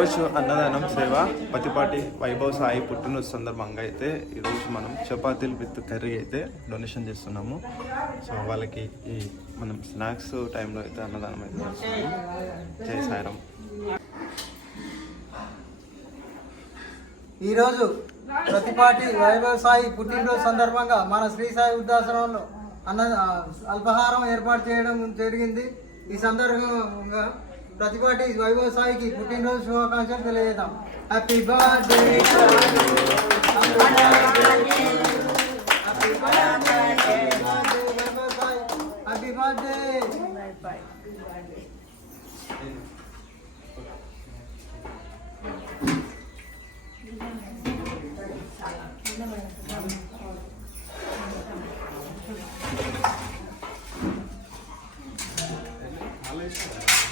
ఈరోజు అన్నదానం సేవ పతిపాటి వైభవ్ సాయి పుట్టినరోజు సందర్భంగా అయితే ఈరోజు మనం చపాతీలు విత్ కర్రీ అయితే డొనేషన్ చేస్తున్నాము. సో వాళ్ళకి ఈ మనం స్నాక్స్ టైంలో అయితే అన్నదానం అయితే చేస్తున్నాము. జై ఈరోజు ప్రతిపాటి వైభవ సాయి పుట్టినరోజు సందర్భంగా మన శ్రీ సాయి వృద్ధాశ్రమంలో అన్న అల్పహారం అల్పాహారం ఏర్పాటు చేయడం జరిగింది. ఈ సందర్భంగా ప్రతిపాటి వైభవ సాయికి పుట్టినరోజు శుభాకాంక్షలు తెలియజేద్దాం happy birthday happy birthday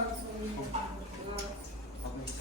Um,